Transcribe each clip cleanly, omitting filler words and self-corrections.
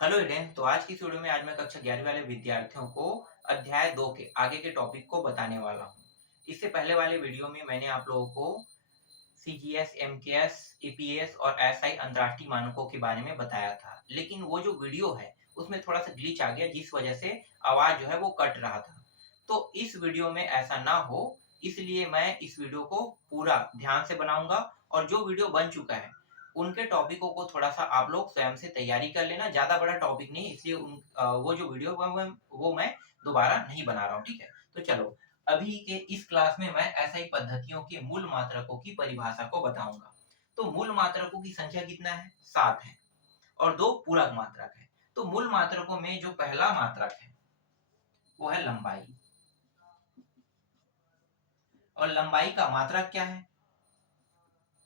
Hello Aiden. तो आज की इस वीडियो में आज मैं कक्षा 11 वाले विद्यार्थियों को अध्याय 2 के आगे के टॉपिक को बताने वाला हूँ। इससे पहले वाले वीडियो में मैंने आप लोगों को सीजीएस, एमकेएस, ईपीएस और एसआई अंतर्राष्ट्रीय मानकों के बारे में बताया था, लेकिन वो जो वीडियो है उसमें थोड़ा सा ग्लिच आ गया, जिस वजह से आवाज जो है वो कट रहा था। तो इस वीडियो में ऐसा ना हो, इसलिए मैं इस वीडियो को पूरा ध्यान से बनाऊंगा और जो वीडियो बन चुका है उनके टॉपिकों को थोड़ा सा आप लोग स्वयं से तैयारी कर लेना। ज्यादा बड़ा टॉपिक नहीं, इसलिए वो जो वीडियो वो मैं दोबारा नहीं बना रहा हूँ, ठीक है। तो चलो, अभी के इस क्लास में मैं एसआई पद्धतियों के मूल मात्रकों की परिभाषा को बताऊंगा। तो मूल मात्रकों की संख्या कितना है? 7 है और 2 पूरक मात्रक है। तो मूल मात्रकों में जो पहला मात्रक है वो है लंबाई, और लंबाई का मात्रक क्या है?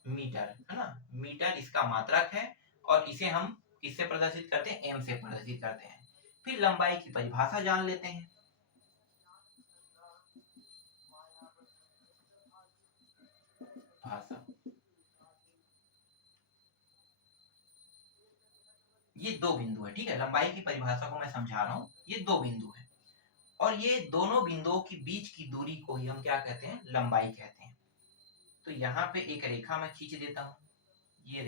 मीटर, है ना। मीटर इसका मात्रक है और इसे हम किससे प्रदर्शित करते हैं? एम से प्रदर्शित करते हैं। फिर लंबाई की परिभाषा जान लेते हैं। भाषा, ये दो बिंदु है, ठीक है। लंबाई की परिभाषा को मैं समझा रहा हूँ, ये दो बिंदु है और ये दोनों बिंदुओं के बीच की दूरी को ही हम क्या कहते हैं? लंबाई कहते हैं। तो यहाँ पे एक रेखा मैं खींच देता हूँ। ये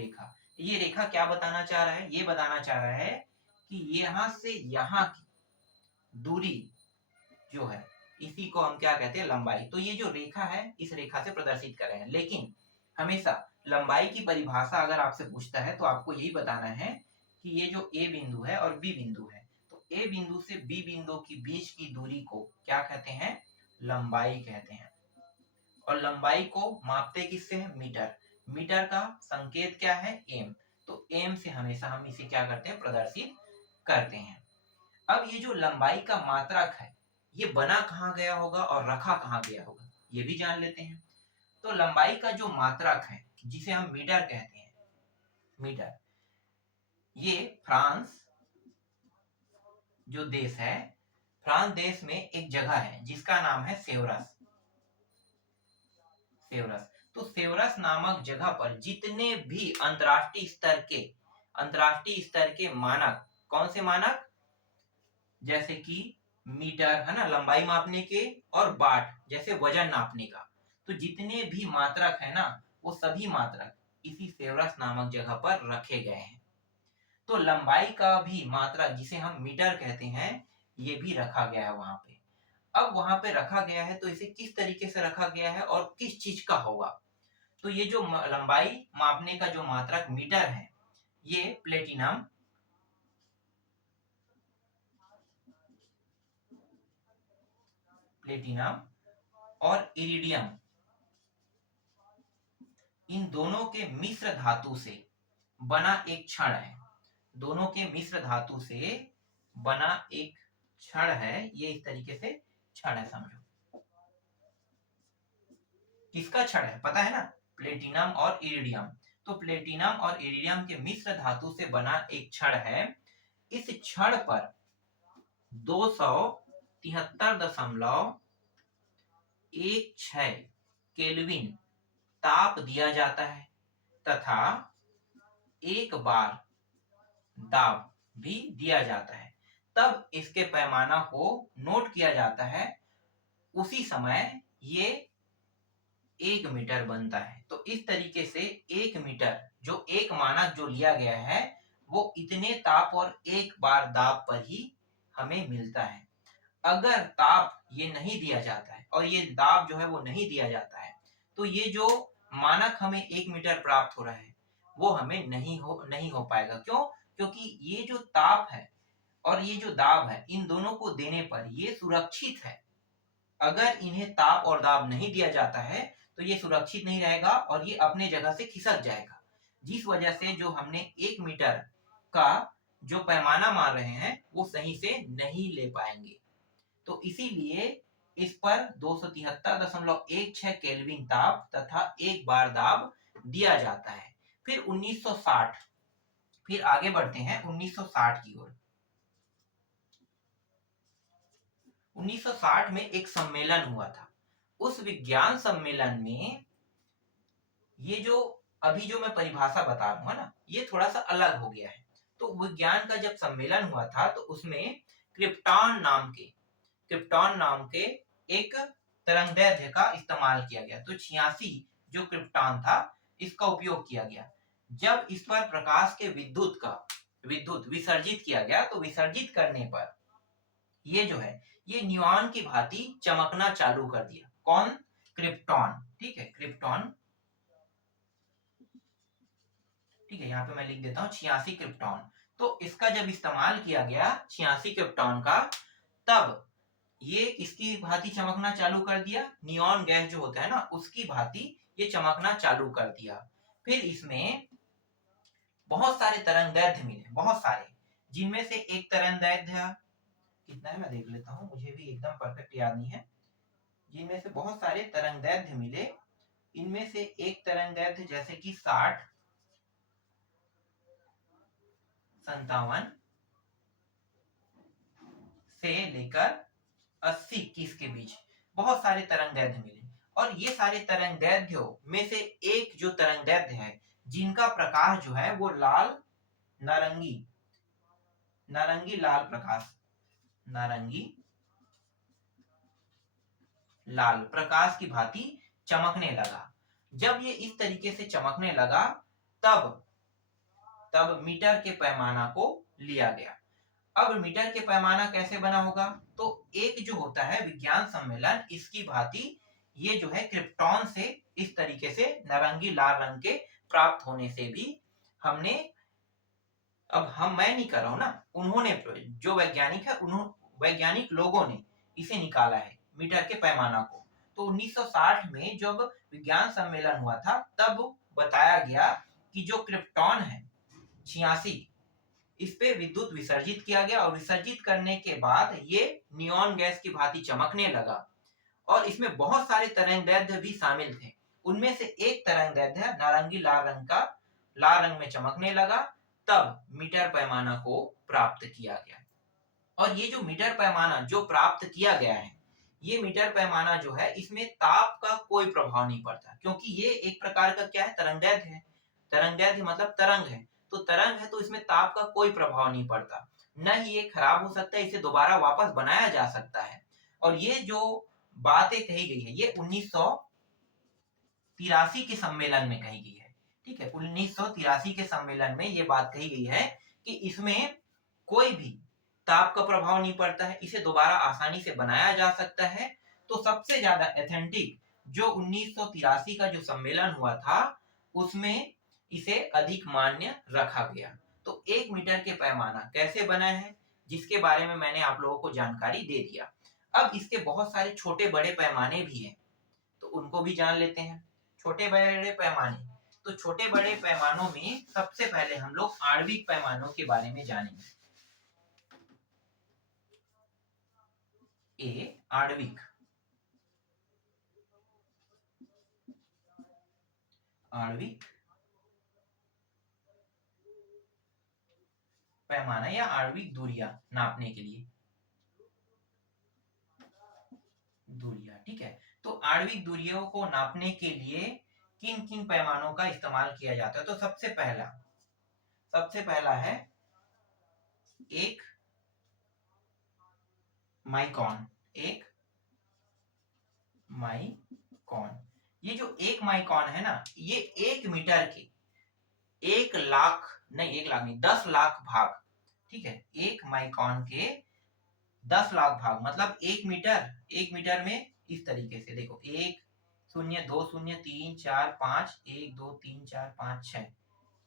रेखा क्या बताना चाह रहा है? ये बताना चाह रहा है कि यहाँ से यहाँ की दूरी जो है, इसी को हम क्या कहते हैं? लंबाई। तो ये जो रेखा है इस रेखा से प्रदर्शित कर रहे हैं, लेकिन हमेशा लंबाई की परिभाषा अगर आपसे पूछता है तो आपको यही बताना है कि ये जो ए बिंदु है और बी बिंदु है, तो ए बिंदु से बी बिंदु की बीच की दूरी को क्या कहते हैं? लंबाई कहते हैं। और लंबाई को मापते किससे हैं? मीटर। मीटर का संकेत क्या है? एम। तो एम से हमेशा हम इसे क्या करते हैं? प्रदर्शित करते हैं। अब ये जो लंबाई का मात्रक है ये बना कहाँ गया होगा और रखा कहाँ गया होगा, ये भी जान लेते हैं। तो लंबाई का जो मात्रक है जिसे हम मीटर कहते हैं, मीटर, ये फ्रांस जो देश है, फ्रांस देश में एक जगह है जिसका नाम है सेवरस। सेवरस, तो सेवरस नामक जगह पर जितने भी अंतर्राष्ट्रीय स्तर के मानक, कौन से मानक? जैसे कि मीटर, है ना, लंबाई मापने के, और बाट जैसे वजन नापने का, तो जितने भी मात्रक है ना वो सभी मात्रक इसी सेवरस नामक जगह पर रखे गए हैं। तो लंबाई का भी मात्रक जिसे हम मीटर कहते हैं ये भी रखा गया है वहां पे। अब वहां पे रखा गया है तो इसे किस तरीके से रखा गया है और किस चीज का होगा? तो ये जो लंबाई मापने का जो मात्रक मीटर है ये प्लेटिनम और इरिडियम, इन दोनों के मिश्र धातु से बना एक छड़ है। दोनों के मिश्र धातु से बना एक छड़ है, ये इस तरीके से छड़ है, समझो। किसका छड़ है पता है ना? प्लेटिनम और इरिडियम। तो प्लेटिनम और इरिडियम के मिश्र धातु से बना एक छड़ है। इस छड़ पर 273.16 केल्विन ताप दिया जाता है तथा एक बार दाब भी दिया जाता है। तब इसके पैमाना को नोट किया जाता है। उसी समय ये 1 मीटर बनता है। तो इस तरीके से 1 मीटर जो एक मानक जो लिया गया है वो इतने ताप और एक बार दाब पर ही हमें मिलता है। अगर ताप ये नहीं दिया जाता है और ये दाब जो है वो नहीं दिया जाता है तो ये जो मानक हमें 1 मीटर प्राप्त हो रहा है वो हमें नहीं हो पाएगा। क्यों? क्योंकि ये जो ताप है और ये जो दाब है इन दोनों को देने पर ये सुरक्षित है। अगर इन्हें ताप और दाब नहीं दिया जाता है तो ये सुरक्षित नहीं रहेगा और ये अपने जगह से खिसक जाएगा, जिस वजह से जो हमने 1 मीटर का जो पैमाना मान रहे हैं वो सही से नहीं ले पाएंगे। तो इसीलिए इस पर 273.16 केल्विन ताप तथा एक बार दाब दिया जाता है। फिर 1960, फिर आगे बढ़ते हैं 1960 की ओर। 1960 में एक सम्मेलन हुआ था। उस विज्ञान सम्मेलन में ये जो अभी जो मैं परिभाषा बता रहा हूँ ना ये थोड़ा सा अलग हो गया है। तो विज्ञान का जब सम्मेलन हुआ था तो उसमें क्रिप्टॉन नाम के एक तरंगदैर्घ्य का इस्तेमाल किया गया। तो 86 जो क्रिप्टॉन था इसका उपयोग किया गया। जब इस पर प्रकाश के विद्युत विसर्जित किया गया तो विसर्जित करने पर ये जो है ये न्यूऑन की भांति चमकना चालू कर दिया। कौन? क्रिप्टॉन। ठीक है, क्रिप्टॉन। ठीक है, यहाँ पे मैं लिख देता हूँ 86 क्रिप्टॉन। तो इसका जब इस्तेमाल किया गया 86 क्रिप्टॉन का, तब ये इसकी भांति चमकना चालू कर दिया। नियॉन गैस जो होता है ना उसकी भांति ये चमकना चालू कर दिया। फिर इसमें बहुत सारे तरंगदैर्घ्य मिले, बहुत सारे, जिनमें से एक तरंगदैर्घ्य कितना है मैं देख लेता हूँ, मुझे भी एकदम परफेक्ट याद नहीं है। जिनमें से बहुत सारे तरंगदैर्घ्य मिले, इनमें से एक तरंगदैर्घ्य जैसे कि 60, 57 से लेकर 80, 21 के बीच बहुत सारे तरंगदैर्घ्य मिले। और ये सारे तरंगदैर्घ्यों में से एक जो तरंगदैर्घ्य है जिनका प्रकाश जो है वो लाल नारंगी लाल प्रकाश, नारंगी लाल प्रकाश की भांति चमकने लगा। जब ये इस तरीके से चमकने लगा तब मीटर के पैमाना को लिया गया। अब मीटर के पैमाना कैसे बना होगा? तो एक जो होता है विज्ञान सम्मेलन, इसकी भांति ये जो है क्रिप्टॉन से इस तरीके से नारंगी लाल रंग के प्राप्त होने से भी हमने, मैं नहीं कर रहा हूं ना, उन्होंने, जो वैज्ञानिक है वैज्ञानिक लोगों ने इसे निकाला है मीटर के पैमाना को। तो 1960 में जब विज्ञान सम्मेलन हुआ था तब बताया गया कि जो क्रिप्टॉन है 86, इस पे विद्युत विसर्जित किया गया और विसर्जित करने के बाद ये नियॉन गैस की भांति चमकने लगा। और इसमें बहुत सारे तरंगदैर्घ्य भी शामिल थे। उनमें से एक तरंगदैर्घ्य नारंगी लाल रंग में चमकने लगा, तब मीटर पैमाना को प्राप्त किया गया। और ये जो मीटर पैमाना जो प्राप्त किया गया है, ये मीटर पैमाना जो है इसमें ताप का कोई प्रभाव नहीं पड़ता, क्योंकि ये एक प्रकार का क्या है, तरंगदैर्घ्य है। तरंगदैर्घ्य मतलब तरंग है, तो तरंग है तो इसमें ताप का कोई प्रभाव नहीं पड़ता, न ही ये खराब हो सकता है, इसे दोबारा वापस बनाया जा सकता है। और ये जो बातें कही गई है ये 1983 के सम्मेलन में कही गई है। ठीक है, 1983 के सम्मेलन में ये बात कही गई है कि इसमें कोई भी ताप का प्रभाव नहीं पड़ता है, इसे दोबारा आसानी से बनाया जा सकता है। तो सबसे ज्यादा एथेंटिक जो 1983 का जो सम्मेलन हुआ था उसमें इसे अधिक मान्य रखा गया। तो 1 मीटर के पैमाना कैसे बना है जिसके बारे में मैंने आप लोगों को जानकारी दे दिया। अब इसके बहुत सारे छोटे बड़े पैमाने भी हैं, तो उनको भी जान लेते हैं। छोटे बड़े पैमाने, तो छोटे बड़े पैमानों में सबसे पहले हम लोग आणविक पैमानों के बारे में जानेंगे। आणविक पैमाना या आणविक दूरियां नापने के लिए दूरियां। ठीक है, तो आणविक दूरियों को नापने के लिए किन किन पैमानों का इस्तेमाल किया जाता है? तो सबसे पहला है एक माइक्रोन। ये जो एक माइक्रोन है ना, ये 1 मीटर के 1 लाख नहीं 10 लाख भाग। ठीक है, 1 माइक्रोन के 10 लाख भाग, मतलब 1 मीटर में इस तरीके से देखो, 1 0 2 0 3 4 5 1 2 3 4 5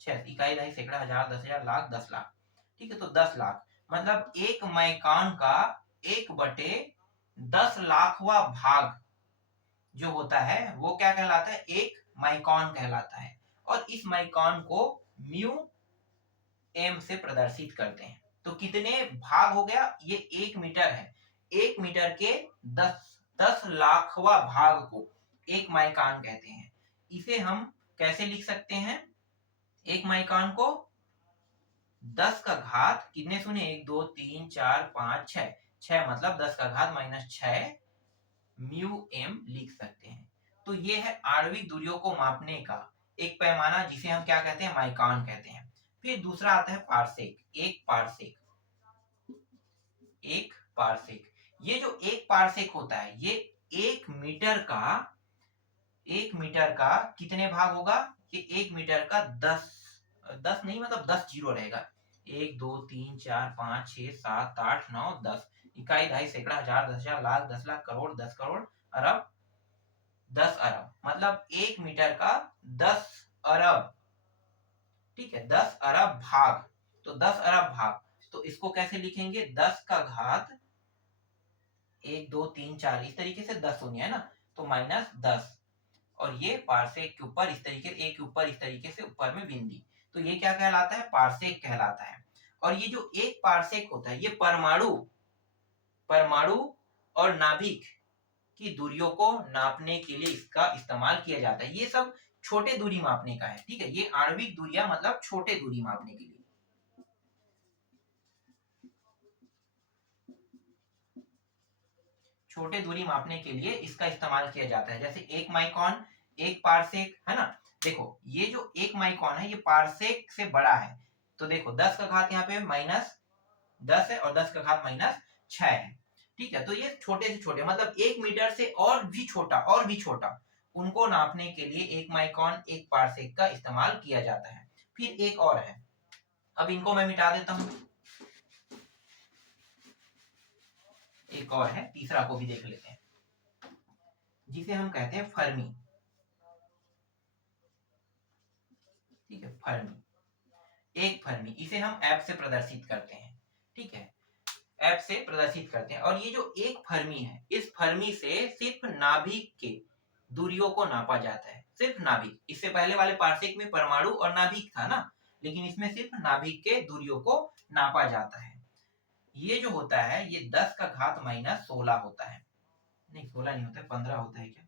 6 इकाई दहाई सैकड़ा हजार 10,000 लाख 10 लाख। ठीक है, तो 10 लाख मतलब 1 माइक्रोन का 1/10 लाखवा भाग जो होता है वो क्या कहलाता है? 1 माइक्रोन कहलाता है। और इस माइक्रोन को म्यू एम से प्रदर्शित करते हैं। तो कितने भाग हो गया? ये 1 मीटर है, 1 मीटर के 10 लाखवा भाग को 1 माइक्रोन कहते हैं। इसे हम कैसे लिख सकते हैं? 1 माइक्रोन को 10 का घात कितने सुने? 1 2 3 4 5 6 मतलब 10 का घात -6 म्यू एम लिख सकते हैं। तो ये है आणविक दूरियों को मापने का एक पैमाना जिसे हम क्या कहते हैं? माइक्रोन कहते हैं। फिर दूसरा आता है पारसेक, एक पारसेक। एक पारसेक, ये जो एक पारसेक होता है ये 1 मीटर का कितने भाग होगा? ये 1 मीटर का 10, 10 नहीं मतलब 10 जीरो रहेगा। 1 2 3 4 5 6 7 8 9 10, इकाई, दहाई, सैकड़ा, हजार, 10,000, लाख, 10 लाख, करोड़, 10 करोड़, अरब, 10 अरब, मतलब 1 मीटर का 10 अरब। ठीक है, 10 अरब भाग। तो 10 अरब भाग, तो इसको कैसे लिखेंगे? 10 का घात 1 2 3 4, इस तरीके से 10 होनी है ना, तो -10। और ये पारसेक के ऊपर इस तरीके, एक के ऊपर इस तरीके से ऊपर में बिंदी, तो ये क्या कहलाता है? पारसेक कहलाता है। और ये जो एक पारसेक होता है ये परमाणु परमाणु और नाभिक की दूरियों को नापने के लिए इसका इस्तेमाल किया जाता है। ये सब छोटे दूरी मापने का है। ठीक है, ये आणविक दूरियां मतलब छोटे दूरी मापने के लिए। छोटे दूरी मापने के लिए इसका इस्तेमाल किया जाता है। जैसे 1 माइक्रोन, 1 पारसेक, है ना। देखो ये जो 1 माइक्रोन है ये पारसेक से बड़ा है, तो देखो 10 का घात यहाँ पे -10 है और 10 का घात -6 है। ठीक है, तो ये छोटे से छोटे मतलब 1 मीटर से और भी छोटा उनको नापने के लिए 1 माइक्रोन, 1 पारसेक का इस्तेमाल किया जाता है। फिर एक और है, अब इनको मैं मिटा देता हूं। एक और है, तीसरा को भी देख लेते हैं, जिसे हम कहते हैं फर्मी। ठीक है, फर्मी, एक फर्मी, इसे हम ऐप से प्रदर्शित करते हैं। ठीक है, ऐप से प्रदर्शित करते हैं। और ये जो एक फर्मी है, इस फर्मी से सिर्फ नाभिक के दूरियों को नापा जाता है, सिर्फ नाभिक। इससे पहले वाले पारसेक में परमाणु और नाभिक था ना, लेकिन इसमें सिर्फ नाभिक के दूरियों को नापा जाता है। ये जो होता है ये 10 का घात -16 होता है। नहीं 16 नहीं होता है, 15 होता है। क्या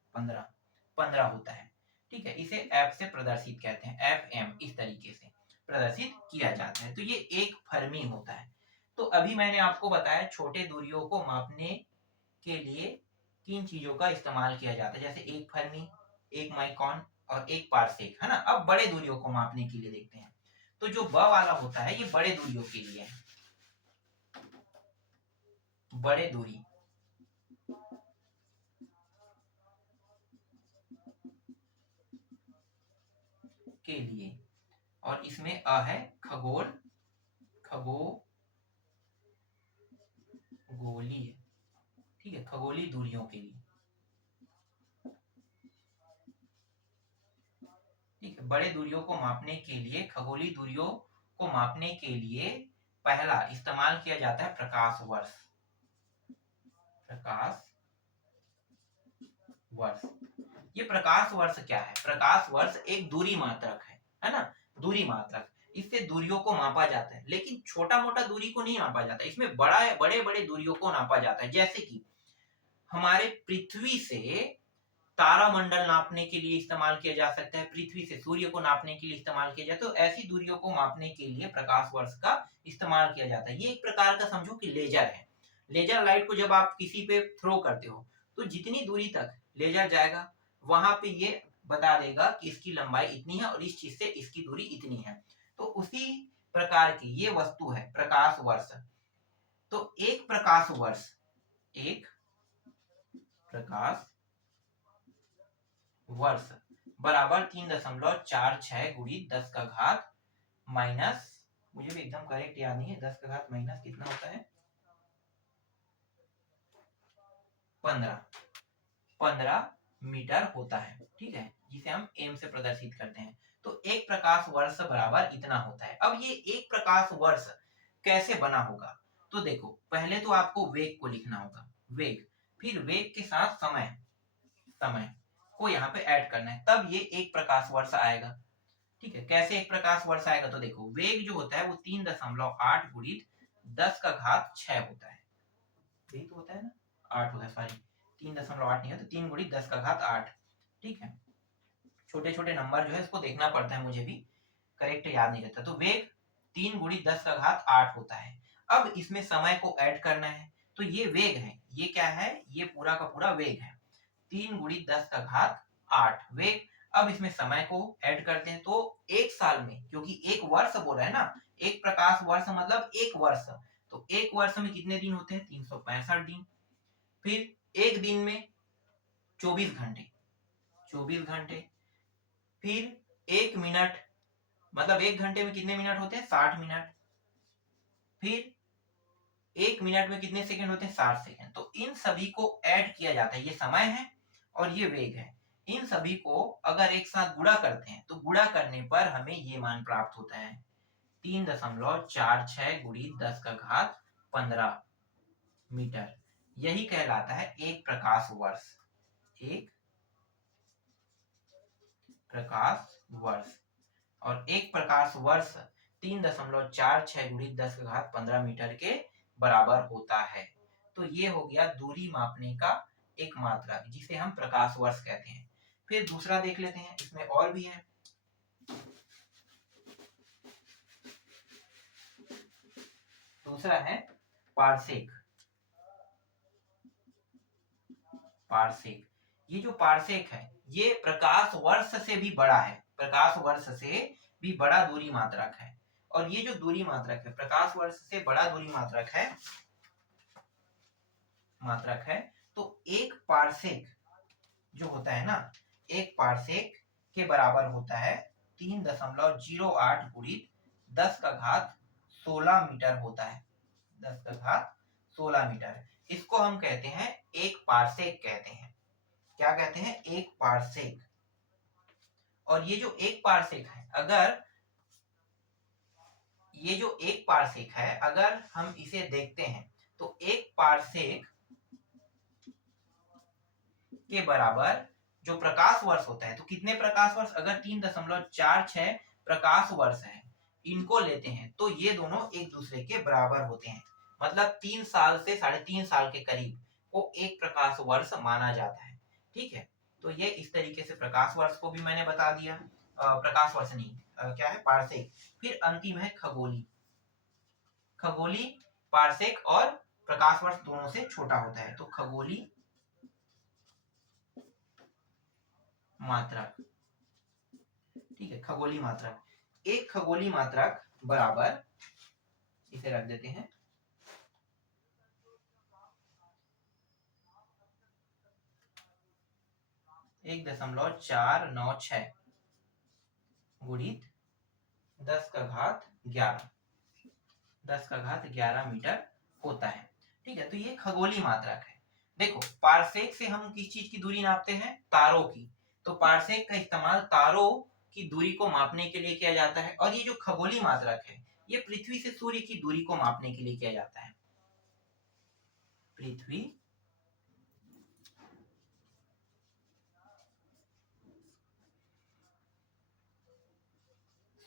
15 होता है। ठीक है, इसे ऐप से प्रदर्शित कहते हैं, FM, इस तरीके से प्रदर्शित किया जाता है। तो ये एक फर्मी होता है। तो अभी मैंने आपको बताया छोटे दूरियों को मापने के लिए किन चीजों का इस्तेमाल किया जाता है, जैसे एक फर्मी, एक माइक्रोन और एक पारसेक, है ना। अब बड़े दूरियों को मापने के लिए देखते हैं। तो जो ब वाला होता है ये बड़े दूरियों के लिए है। बड़े दूरी के लिए, और इसमें अ है खगोलीय। ठीक है, खगोलीय दूरियों के लिए। ठीक है, बड़े दूरियों को मापने के लिए, खगोलीय दूरियों को मापने के लिए पहला इस्तेमाल किया जाता है प्रकाश वर्ष। प्रकाश वर्ष, ये प्रकाश वर्ष क्या है? प्रकाश वर्ष एक दूरी मात्रक है ना, दूरी मात्रक। इससे दूरियों को मापा जाता है, लेकिन छोटा मोटा दूरी को नहीं मापा जाता, इसमें बड़े बड़े दूरियों को नापा जाता है। जैसे कि हमारे पृथ्वी से तारामंडल नापने के लिए इस्तेमाल किया जा सकता है, पृथ्वी से सूर्य को नापने के लिए इस्तेमाल किया जाता है। तो ऐसी दूरियों को मापने के लिए प्रकाश वर्ष का इस्तेमाल किया जाता है। ये एक प्रकार का समझो कि लेजर है। लेजर लाइट को जब आप किसी पे थ्रो करते हो तो जितनी दूरी तक लेजर जाएगा वहां पे ये बता देगा कि इसकी लंबाई इतनी है और इस चीज से इसकी दूरी इतनी है। तो उसी प्रकार की ये वस्तु है प्रकाश वर्ष। तो एक प्रकाश वर्ष, एक प्रकाश वर्ष बराबर 3.46 गुणित 10 का घात माइनस, मुझे भी एकदम करेक्ट याद नहीं है, 10 का घात माइनस कितना होता है, 15 मीटर होता है। ठीक है, जिसे हम एम से प्रदर्शित करते हैं। तो एक प्रकाश वर्ष बराबर इतना होता है। अब ये एक प्रकाश वर्ष कैसे बना होगा? तो देखो पहले तो आपको वेग को लिखना होगा, वेग, फिर वेग के साथ समय को यहाँ पे ऐड करना है, तब ये एक प्रकाश वर्ष आएगा। ठीक है, कैसे एक प्रकाश वर्ष आएगा? तो देखो वेग जो होता है वो 3.8 गुणित 10 का घात 6 होता है। यही तो होता है ना, 8 होता है, सॉरी 3.8 नहीं है, तो 3 गुणित 10 का घात 8। ठीक है, छोटे छोटे नंबर जो है इसको देखना पड़ता है, मुझे भी करेक्ट याद नहीं रहता। तो वेग 3 गुणित 10 का घात 8 होता है। अब इसमें समय को ऐड करना है, तो ये वेग है, ये क्या है, ये पूरा का पूरा वेग है, 3 गुणित 10 का घात 8 वेग। अब इसमें समय को ऐड करते हैं, तो एक साल में, क्योंकि एक वर्ष बोला है ना, एक प्रकाश वर्ष मतलब एक वर्ष, तो एक वर्ष में कितने दिन होते हैं? 365 दिन। फिर एक दिन में 24 घंटे, 24 घंटे। फिर एक मिनट, मतलब एक घंटे में कितने मिनट होते हैं? 60 मिनट। फिर एक मिनट में कितने सेकंड होते हैं? 60 सेकंड। तो इन सभी को ऐड किया जाता है, ये समय है और ये वेग है, इन सभी को अगर एक साथ गुणा करते हैं तो गुणा करने पर हमें ये मान प्राप्त होता है 3.46 गुणित 10 का घात 15 मीटर। यही कहलाता है एक प्रकाश वर्ष, एक प्रकाश वर्ष। और एक प्रकाश वर्ष 3.46 गुणित 10 का घात 15 मीटर के बराबर होता है। तो ये हो गया दूरी मापने का एक मात्रक, जिसे हम प्रकाश वर्ष कहते हैं। फिर दूसरा देख लेते हैं, इसमें और भी है। दूसरा है पारसेक। पारसेक, ये जो पारसेक है ये प्रकाश वर्ष से भी बड़ा है, प्रकाश वर्ष से भी बड़ा दूरी मात्रक है। और ये जो दूरी मात्रक है, प्रकाश वर्ष से बड़ा दूरी मात्रक है, तो एक पारसेक जो होता है ना, एक पारसेक के बराबर होता है 3.08 गुणित 10 का घात 16 मीटर होता है, 10 का घात 16 मीटर। इसको हम कहते हैं एक पारसेक कहते हैं। क्या कहते हैं? एक पारसेक। और ये जो एक पारसेक है, अगर ये जो एक पारसेक है अगर हम इसे देखते हैं तो एक पारसेक के बराबर जो प्रकाश वर्ष होता है, तो कितने प्रकाश वर्ष? अगर 3.46 प्रकाश वर्ष है, इनको लेते हैं तो ये दोनों एक दूसरे के बराबर होते हैं, मतलब 3 साल से 3.5 साल के करीब को एक प्रकाश वर्ष माना जाता है। ठीक है, तो ये इस तरीके से प्रकाश वर्ष को भी मैंने बता दिया। प्रकाश वर्ष नहीं, क्या है? पारसेक। फिर अंतिम है खगोली। खगोली पारसेक और प्रकाश वर्ष दोनों से छोटा होता है, तो खगोली मात्रक। ठीक है, खगोली मात्रक। एक खगोली मात्रक बराबर, इसे रख देते हैं, 1.496 गुणित 10 का घात 11, 10 का घात 11 मीटर होता है। ठीक है, तो ये खगोली मात्रक है। देखो, पारसेक से हम किस चीज की दूरी नापते हैं? तारों की। तो पारसेक का इस्तेमाल तारों की दूरी को मापने के लिए किया जाता है। और ये जो खगोली मात्रक है, ये पृथ्वी से सूर्य की दूरी को मापने के लिए किया जाता है। पृथ्वी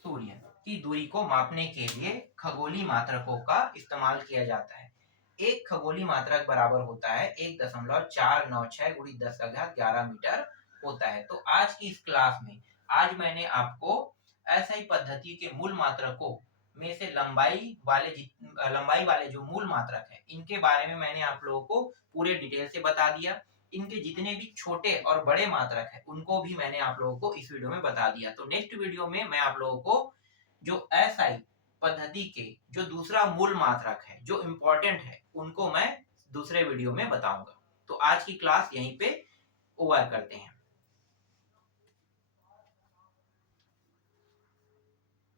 सूर्य की दूरी को मापने के लिए खगोली मात्रकों का इस्तेमाल किया जाता है। एक खगोली मात्रक बराबर होता है 1.496 गुणित 10 का घात 11 मीटर होता है। तो आज की इस क्लास में आज मैंने आपको एसआई पद्धति के मूल मात्रकों में से लंबाई वाले जो मूल मात्रक है, इनके बारे में मैंने आप लोगों को पूरे डिटेल से बता दिया। इनके जितने भी छोटे और बड़े मात्रक है, उनको भी मैंने आप लोगों को इस वीडियो में बता दिया। तो नेक्स्ट वीडियो में मैं आप लोगों को जो एसआई पद्धति के जो दूसरा मूल मात्रक है, जो इम्पोर्टेंट है, उनको मैं दूसरे वीडियो में बताऊंगा। तो आज की क्लास यहीं पे ओवर करते हैं।